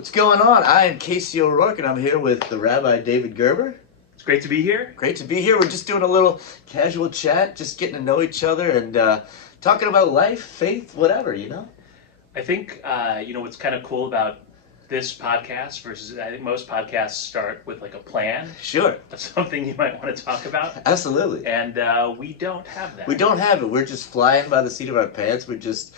What's going on? I am Casey O'Rourke, and I'm here with the Rabbi David Gerber. It's great to be here. Great to be here. We're just doing a little casual chat, just getting to know each other and talking about life, faith, whatever, you know? I think, what's kind of cool about this podcast versus I think most podcasts start with like a plan. Sure. That's something you might want to talk about. Absolutely. And we don't have that. We don't have it. We're just flying by the seat of our pants. We're just,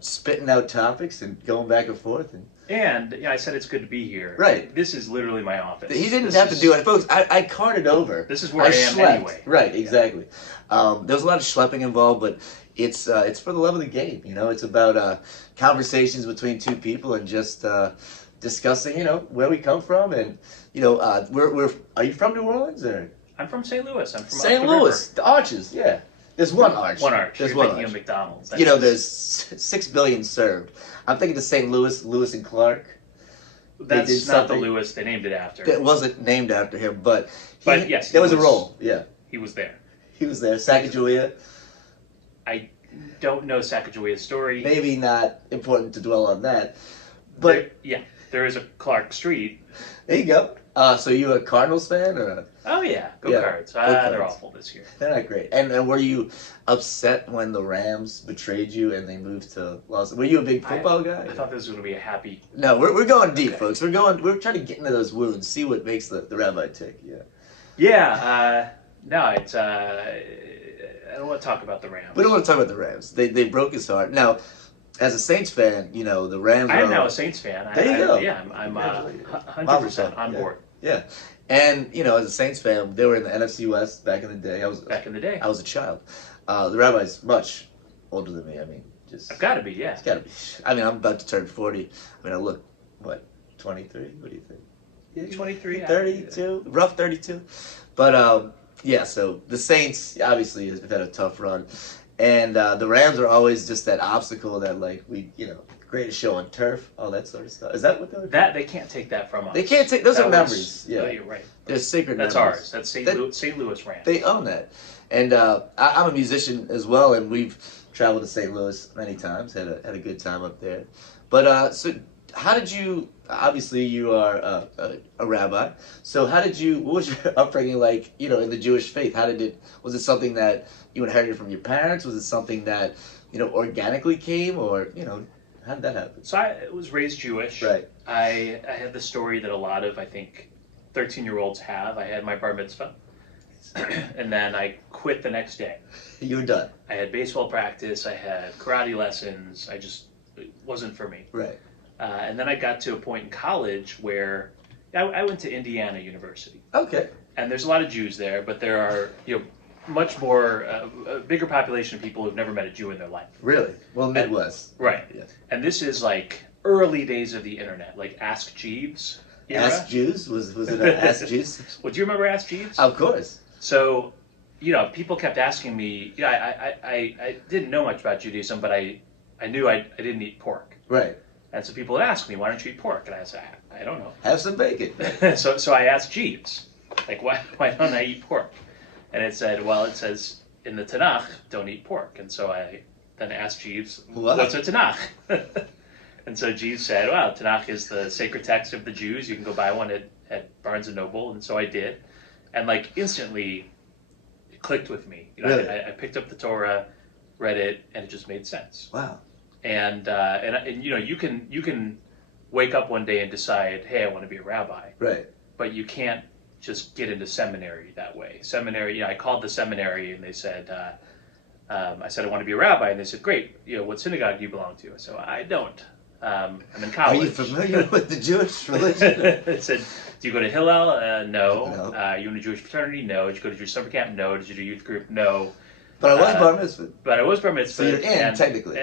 spitting out topics and going back and forth. And I said it's good to be here. Right. This is literally my office. He didn't have to do it. Folks, I carted over. This is where I am slept. Anyway. Right, exactly. There was a lot of schlepping involved, but it's for the love of the game. It's about conversations between two people and just discussing, where we come from. And, we're are you from New Orleans? Or? I'm from St. Louis. I'm from St. Louis. The Arches, yeah. There's one arch. One arch. There's You're one thinking arch. of McDonald's. There's 6 billion served. I'm thinking of St. Lewis and Clark. That's not the Lewis they named it after. It wasn't named after him, but yes, there was a role. Yeah, he was there. He was there. Sacagawea. I don't know Sacagawea's story. Maybe not important to dwell on that, but there is a Clark Street. There you go. So you a Cardinals fan or? Oh yeah, Go Cards. Cards. They're awful this year. They're not great. And were you upset when the Rams betrayed you and they moved to Los? Were you a big football guy? I thought this was going to be a happy. No, we're going deep, folks. We're trying to get into those wounds, see what makes the rabbi tick. Yeah. Yeah. No, it's. I don't want to talk about the Rams. We don't want to talk about the Rams. They broke his heart. Now, as a Saints fan, the Rams. I am now a Saints fan. There you go. Yeah, I'm 100% on board. Yeah. And, as a Saints fan, they were in the NFC West back in the day. I was a child. The rabbi's much older than me. I mean, I've got to be, yeah. It's got to be. I mean, I'm about to turn 40. I mean, I look, 23? What do you think? Yeah, 23. 32? Rough 32. But, so the Saints, obviously, have had a tough run. And the Rams are always just that obstacle that, greatest show on turf, all that sort of stuff. Is that what they're That they can't take that from us. They can't take those are memories. Yeah, no, you're right. They're sacred That's memories. Ours. That's St. Louis Rams. They own that. And I'm a musician as well, and we've traveled to St. Louis many times. Had a good time up there. But so how did you? Obviously, you are a rabbi. So what was your upbringing like? In the Jewish faith, was it something that you inherited from your parents? Was it something that organically came, or how did that happen? So I was raised Jewish. Right. I had the story that a lot of, I think, 13-year-olds have. I had my bar mitzvah, and then I quit the next day. You were done. I had baseball practice. I had karate lessons. It wasn't for me. Right. And then I got to a point in college where I went to Indiana University. Okay. And there's a lot of Jews there, but there are, much more, a bigger population of people who've never met a Jew in their life. Really? Well, Midwest. Right. Yeah. And this is like early days of the internet, like Ask Jeeves era. Ask Jews? Was it an Ask Jews? Well, do you remember Ask Jeeves? Of course. So, people kept asking me, I didn't know much about Judaism, but I knew I didn't eat pork. Right. And so people would ask me, why don't you eat pork? And I said, I don't know. Have some bacon. So I asked Jeeves, why don't I eat pork? And it says in the Tanakh, don't eat pork. And so I then asked Jeeves, what's a Tanakh? And so Jeeves said, Tanakh is the sacred text of the Jews. You can go buy one at Barnes & Noble. And so I did. And instantly, it clicked with me. Really? I picked up the Torah, read it, and it just made sense. Wow. And you can wake up one day and decide, hey, I want to be a rabbi. Right. But you can't just get into seminary that way. Seminary, I called the seminary and they said, I said I want to be a rabbi, and they said, great. What synagogue do you belong to? I said, I don't. I'm in college. Are you familiar with the Jewish religion? They said, do you go to Hillel? No. You in a Jewish fraternity? No. Did you go to Jewish summer camp? No. Did you do youth group? No. But I was bar mitzvah. But I was bar mitzvah. So you're in, technically.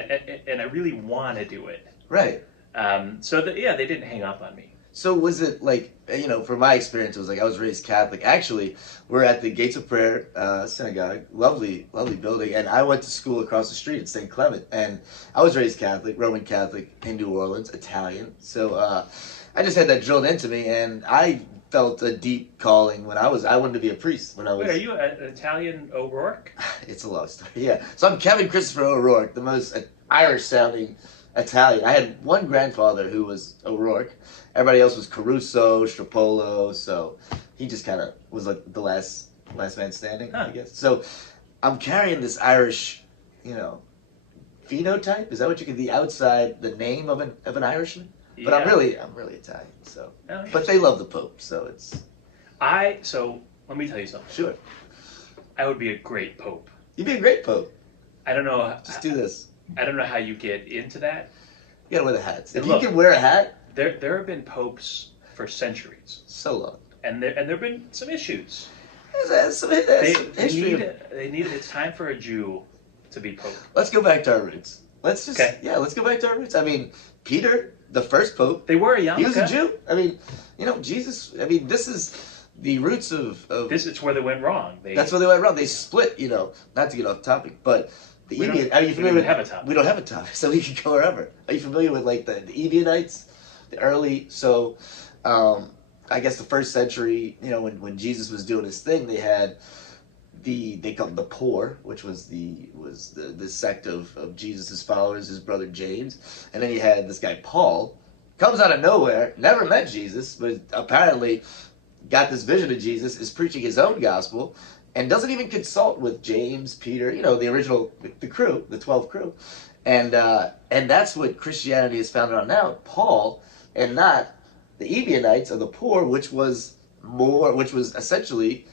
And I really want to do it. Right. They didn't hang up on me. So was it from my experience, it was I was raised Catholic. Actually, we're at the Gates of Prayer synagogue, lovely, lovely building, and I went to school across the street at St. Clement, and I was raised Catholic, Roman Catholic in New Orleans, Italian. So I just had that drilled into me, and I felt a deep calling when I wanted to be a priest when I was. Wait, are you an Italian O'Rourke? It's a long story, yeah. So I'm Kevin Christopher O'Rourke, the most Irish-sounding Italian. I had one grandfather who was O'Rourke. Everybody else was Caruso, Strapolo. So he just kind of was like the last man standing, Huh. I guess. So I'm carrying this Irish, you know, phenotype. Is that what you can? The outside, the name of an Irishman. But I'm really Italian. So, but they love the Pope. So it's. So let me tell you something. Sure. I would be a great Pope. You'd be a great Pope. I don't know. Just do this. I don't know how you get into that. You gotta wear the hats. If Look, you can wear a hat, there have been popes for centuries, so long, and there've been some issues. There's some history. They need. It's time for a Jew to be pope. Let's go back to our roots. Let's just Okay. let's go back to our roots. I mean, Peter, the first pope, They were a yarmulke. he was a Jew. I mean, Jesus. I mean, this is the roots of This is where they went wrong. That's where they went wrong. They split. Not to get off topic, but the Ebionites. Are you familiar with? Have a topic. We don't have a topic, so we can go wherever. Are you familiar with like the Ebionites, the early? So, I guess the first century. When Jesus was doing his thing, they had they called the poor, which was the sect of Jesus' followers, his brother James, and then he had this guy Paul, comes out of nowhere, never met Jesus, but apparently got this vision of Jesus, is preaching his own gospel, and doesn't even consult with James, Peter, the original, the crew, the 12 crew, and that's what Christianity is founded on now. Paul, and not the Ebionites or the poor, which was essentially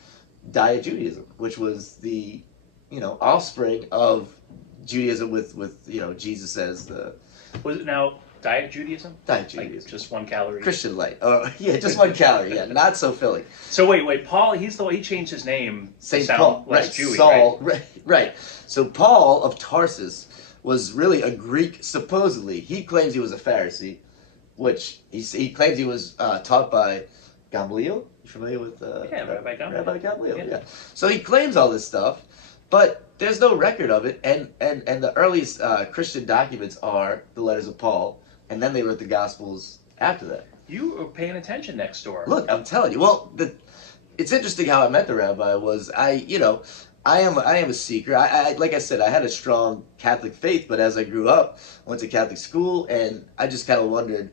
Judaism, which was the offspring of Judaism with Jesus as the. Was it now Diet Judaism? Diet Judaism. Like just 1 calorie. Christian light. Just 1 calorie. Yeah, not so filling. So wait, Paul. He changed his name. Saint to sound Paul, less right? Jewy, Saul, right? So Paul of Tarsus was really a Greek. Supposedly, he claims he was a Pharisee, which he claims he was taught by Gamaliel. You familiar with Rabbi Gamaliel? Rabbi Gamaliel, yeah. So he claims all this stuff, but there's no record of it. And the earliest Christian documents are the letters of Paul, and then they wrote the Gospels after that. You were paying attention next door. Look, I'm telling you. Well, it's interesting how I met the rabbi. I am a seeker. I like I said, I had a strong Catholic faith, but as I grew up, went to Catholic school, and I just kind of wondered,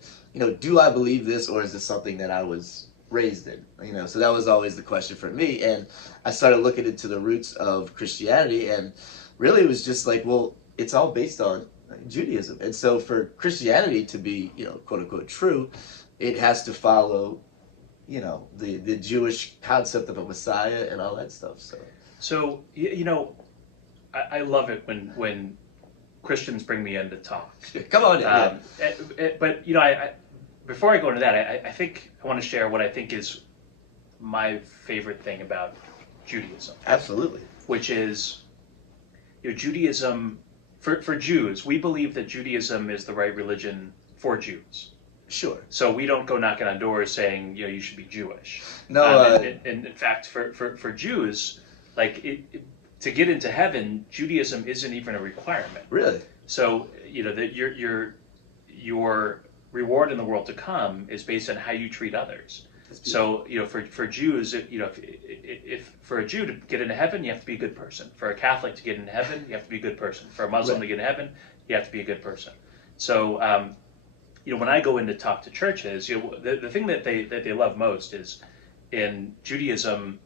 do I believe this, or is this something that I was raised in? So that was always the question for me, and I started looking into the roots of Christianity, and really it was just like, well, it's all based on Judaism, and so for Christianity to be, quote unquote true, it has to follow, the Jewish concept of a Messiah and all that stuff. So I love it when Christians bring me in to talk. Come on, but I before I go into that, I think I want to share what I think is my favorite thing about Judaism. Absolutely. Which is, Judaism, for Jews, we believe that Judaism is the right religion for Jews. Sure. So we don't go knocking on doors saying, you should be Jewish. No. And in fact, for Jews, to get into heaven, Judaism isn't even a requirement. Really? So, that your reward in the world to come is based on how you treat others. So, for Jews, if for a Jew to get into heaven, you have to be a good person. For a Catholic to get into heaven, you have to be a good person. For a Muslim to get into heaven, you have to be a good person. So, when I go in to talk to churches, the thing that they love most is in Judaism,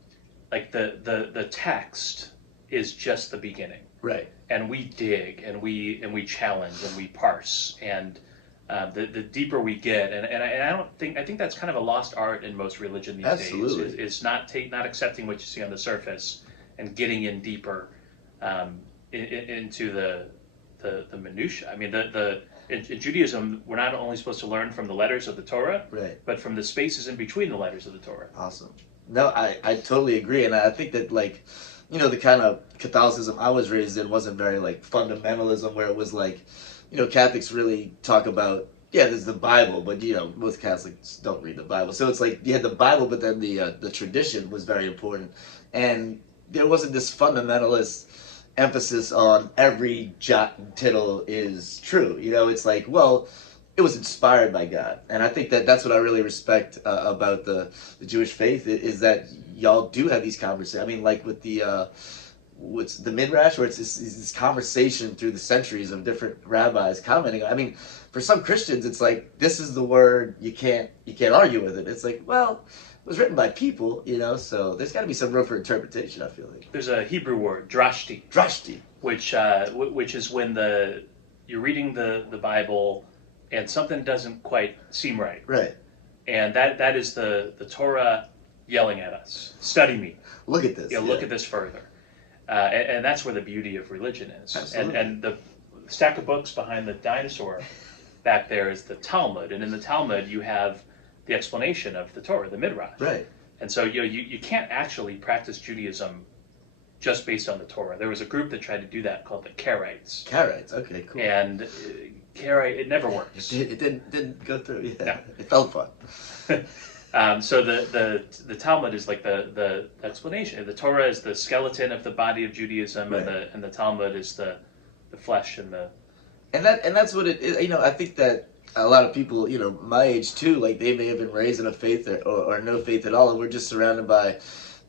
like the text is just the beginning. Right. And we dig and we challenge and we parse, and the deeper we get, and I think that's kind of a lost art in most religion these Absolutely. days. Is not accepting what you see on the surface and getting in deeper into the minutia. I mean, in Judaism, we're not only supposed to learn from the letters of the Torah, right, but from the spaces in between the letters of the Torah. Awesome. No, I totally agree, and I think that the kind of Catholicism I was raised in wasn't very fundamentalism, where it was Catholics really talk about, there's the Bible, but most Catholics don't read the Bible. So it's you had the Bible, but then the tradition was very important, and there wasn't this fundamentalist emphasis on every jot and tittle is true. It's it was inspired by God, and I think that's what I really respect about the Jewish faith is that y'all do have these conversations. I mean, with what's the midrash, where it's this conversation through the centuries of different rabbis commenting. I mean, for some Christians, it's like, this is the word, you can't argue with it. It's like, well, it was written by people, so there's got to be some room for interpretation, I feel like. There's a Hebrew word, drashti. Drashti. Which is when you're reading the Bible and something doesn't quite seem right. Right. And that is the Torah yelling at us. Study me. Look at this. Look at this further. And that's where the beauty of religion is. Absolutely. And the stack of books behind the dinosaur back there is the Talmud. And in the Talmud, you have the explanation of the Torah, the Midrash. Right. And so you can't actually practice Judaism just based on the Torah. There was a group that tried to do that called the Karaites. Karaites, okay, cool. And it never works. It didn't go through, yeah. No. It felt fun. So the Talmud is like the explanation. The Torah is the skeleton of the body of Judaism, right. and the Talmud is the flesh and the... And that's what it is. I think that a lot of people, my age too, like they may have been raised in a faith or no faith at all, and we're just surrounded by,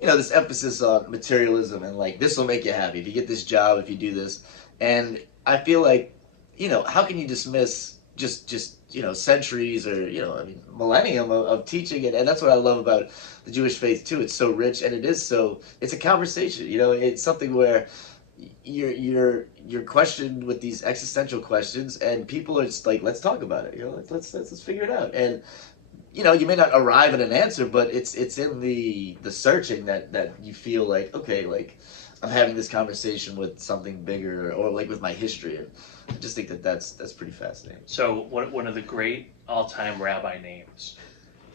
this emphasis on materialism and like, this will make you happy if you get this job, if you do this. And I feel like, how can you dismiss just centuries or, millennium of teaching it? And that's what I love about the Jewish faith too. It's so rich, and it's a conversation, it's something where you're questioned with these existential questions, and people are just like, let's talk about it, let's figure it out. And you may not arrive at an answer, but it's in the searching that you feel like, okay, like I'm having this conversation with something bigger, or like with my history. And I just think that's pretty fascinating. So one of the great all-time rabbi names,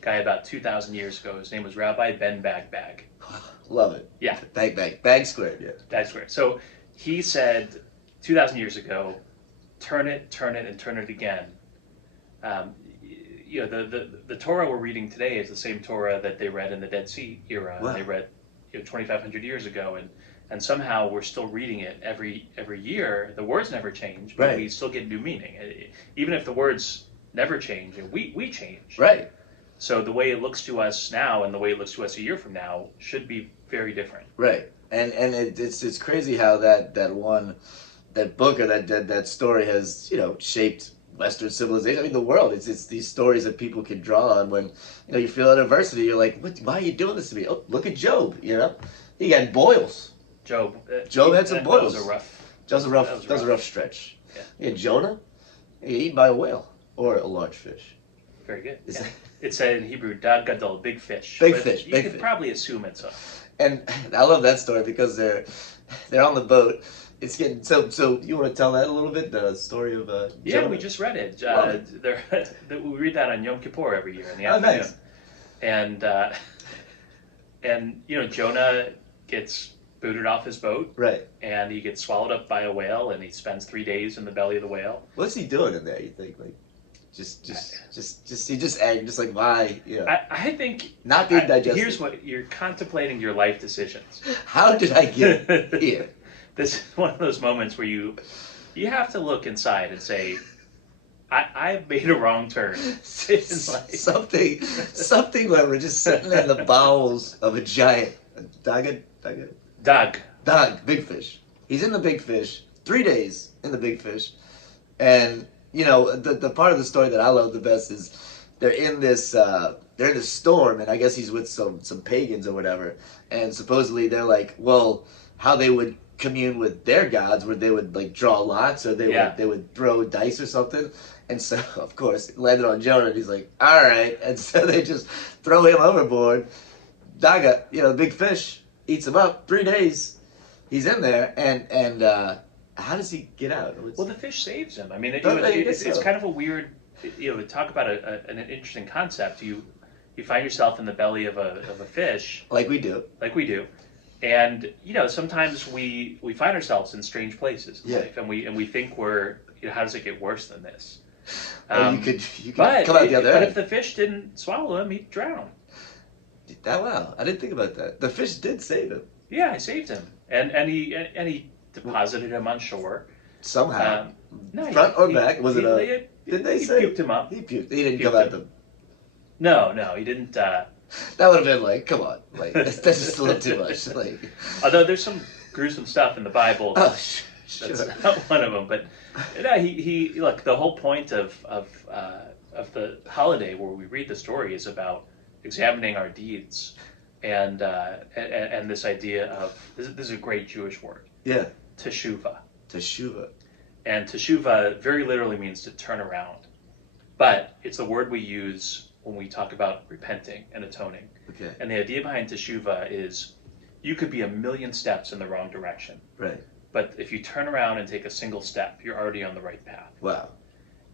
guy about 2,000 years ago, his name was Rabbi Ben Bagbag. Love it. Yeah. Bag squared, yeah. Bag squared. So he said 2,000 years ago, turn it, and turn it again. The Torah we're reading today is the same Torah that they read in the Dead Sea era. Wow. They read 2,500 years ago, and somehow we're still reading it every year. The words never change, but right. we still get new meaning. Even if the words never change, we change. Right. So the way it looks to us now and the way it looks to us a year from now should be very different. Right. And it's crazy how that book or that story has shaped Western civilization. I mean, the world. It's these stories that people can draw on when you feel adversity. You're like, why are you doing this to me? Oh, look at Job. He got boils. Job had some boils. That was a rough stretch. Yeah. Yeah, Jonah, he got eaten by a whale or a large fish. Very good. Yeah. It said in Hebrew, "Dag gadol," big fish. Big fish. You could probably assume it's a. And I love that story because they're on the boat. It's getting so. You want to tell that a little bit? The story of Yeah, Jonah? we just read it. We read that on Yom Kippur every year in the afternoon. Nice. And Jonah gets booted off his boat, right? And he gets swallowed up by a whale, and he spends 3 days in the belly of the whale. What's he doing in there? You think like? Just like why? I think not being digested. Here's what you're contemplating: your life decisions. How did I get here? This is one of those moments where you have to look inside and say, I made a wrong turn. Something where we're just sitting in the bowels of a giant Dag, big fish. He's in the big fish. 3 days in the big fish, and. The part of the story that I love the best is they're in this storm, and I guess he's with some pagans or whatever, and supposedly they're like, well, how they would commune with their gods, where they would like draw lots, or they would throw dice or something, and so of course it landed on Jonah, and he's like, all right, and so they just throw him overboard. Daga, big fish, eats him up. 3 days, he's in there, and how does he get out? Well, the fish saves him. I mean, it's kind of a weird, talk about an interesting concept. You find yourself in the belly of a fish, like we do, and sometimes we find ourselves in strange places in life, and we think we're how does it get worse than this? You could come out the other end. But if the fish didn't swallow him, he'd drown. Wow, I didn't think about that. The fish did save him. Yeah, I saved him, and he deposited him on shore somehow. No, front or back? Was it did they say? He puked him up. He puked. He didn't come at them. No, he didn't. That would have been like, come on, like that's just a little too much. Like, although there's some gruesome stuff in the Bible. Oh, sure. That's not one of them. But he look. The whole point of the holiday where we read the story is about examining our deeds, and this idea of this is a great Jewish word. Yeah. Teshuvah. Teshuvah. And teshuvah very literally means to turn around, but it's the word we use when we talk about repenting and atoning. Okay. And the idea behind teshuvah is you could be a million steps in the wrong direction. Right. But if you turn around and take a single step, you're already on the right path. Wow.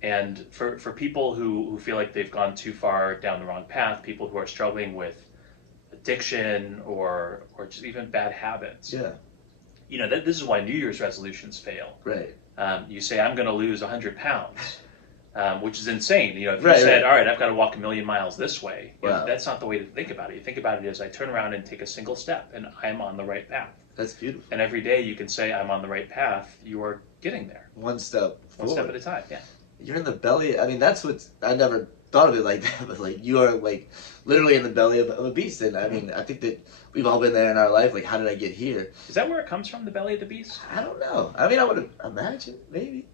And for people who feel like they've gone too far down the wrong path, people who are struggling with addiction or just even bad habits. Yeah. You know, this is why New Year's resolutions fail. Right. You say, I'm going to lose 100 pounds, which is insane. You know, if you Right, said, right. all right, I've got to walk 1,000,000 miles this way, you know, Wow. that's not the way to think about it. You think about it as I turn around and take a single step, and I'm on the right path. That's beautiful. And every day you can say, I'm on the right path. You are getting there. One step One forward. step at a time, yeah. You're in the belly. I mean, that's what I never thought of it like that. But like, you are like literally in the belly of a beast. And I mean, I think that we've all been there in our life. Like, how did I get here? Is that where it comes from, the belly of the beast? I don't know. I mean, I would imagine maybe.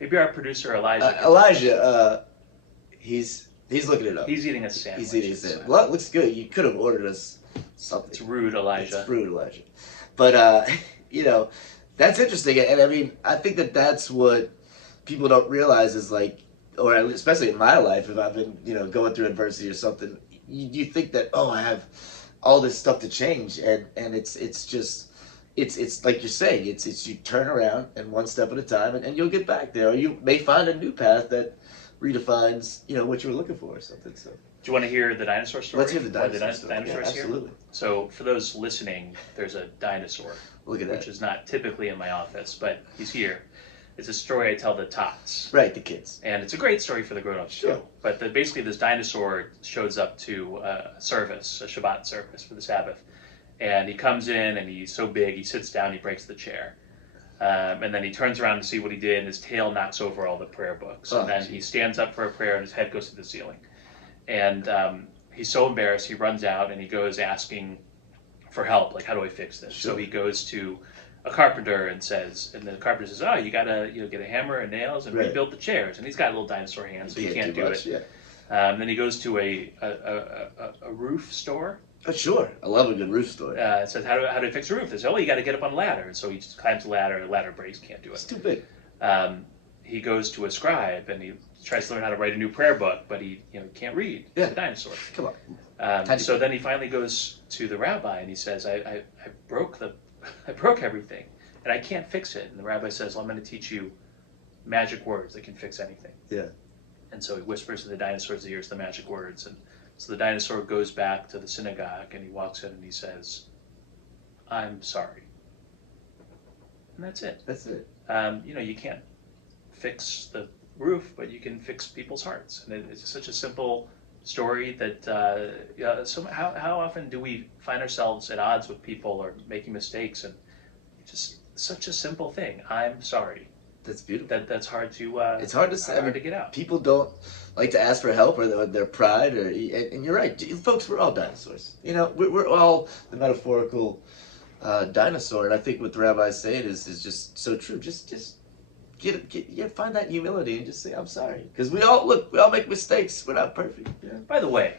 Maybe our producer, Elijah. Elijah, he's looking it up. He's eating a sandwich. He's eating a sandwich. Well, it looks good. You could have ordered us something. It's rude, Elijah. It's rude, Elijah. But you know, that's interesting. And I mean, I think that that's what people don't realize is like, or especially in my life, if I've been, you know, going through adversity or something, you think that, oh, I have all this stuff to change, and it's just, it's like you're saying, it's you turn around and one step at a time, and you'll get back there, or you may find a new path that redefines, you know, what you were looking for or something. So, Do you want to hear the dinosaur story? let's hear the dinosaur story. Dinosaurs Yeah, here? absolutely. So for those listening, there's a dinosaur, Look at which that. is not typically in my office, but he's here. It's a story I tell the tots. Right, the kids. And it's a great story for the grown-ups Sure. too. But basically this dinosaur shows up to a service, a Shabbat service for the Sabbath. And he comes in and he's so big, he sits down, he breaks the chair. And then he turns around to see what he did, and his tail knocks over all the prayer books. Oh, and then geez. he stands up for a prayer and his head goes to the ceiling. And he's so embarrassed, he runs out and he goes asking for help, like, how do I fix this? Sure. So he goes to a carpenter and the carpenter says, oh, you gotta get a hammer and nails and Right. rebuild the chairs. And he's got little dinosaur hands, so he can't do much, it. Yeah. Then he goes to a roof store. Oh, sure. I love a good roof story. Says, how do I fix a roof? They say, oh, you got to get up on a ladder. And so he just climbs the ladder breaks, can't do It's it. too big. He goes to a scribe and he tries to learn how to write a new prayer book, but he can't read. Yeah. He's a dinosaur. Come on. So then he finally goes to the rabbi and he says, I broke everything and I can't fix it. And the rabbi says, well, I'm going to teach you magic words that can fix anything. Yeah. And so he whispers to the dinosaur's ears the magic words. And so the dinosaur goes back to the synagogue and he walks in and he says, I'm sorry. And that's it. That's it. You can't fix the roof, but you can fix people's hearts. And it's such a simple story that, so how often do we find ourselves at odds with people or making mistakes? And just such a simple thing. I'm sorry. That's beautiful. That's hard to. It's hard to say. Hard to get out. People don't like to ask for help, or their pride, and you're right, folks. We're all dinosaurs. You know, we're all the metaphorical dinosaur, and I think what the rabbis say is just so true. Just find that humility and just say I'm sorry, because we all make mistakes. We're not perfect. Yeah. By the way,